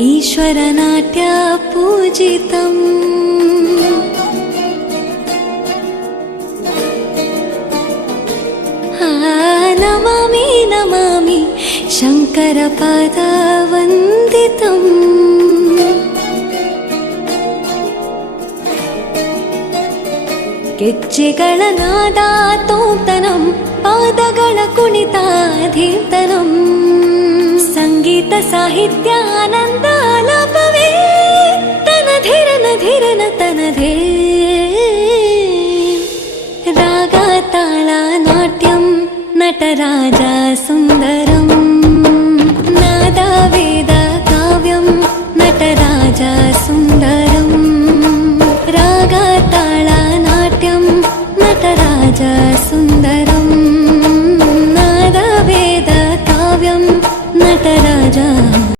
ईश्वरनाट्य पूजितम् नमामि नमामि शङ्करपादवन्दितम् ಗೆಜ್ಜೆಗಳ ನಾದ ತೋಂತನಂ ಪಾದಗಳ ಕುಣಿತಾಧೀರ್ತನಂ ಸಂಗೀತ ಸಾಹಿತ್ಯ ಆನಂದ ಆಲಾಪವೇ ತನಧಿರನ ಧಿರನ ತನಧೇ ರಾಗ ತಾಳ ನಾಟ್ಯಂ ನಟರಾಜ ಸುಂದರಂ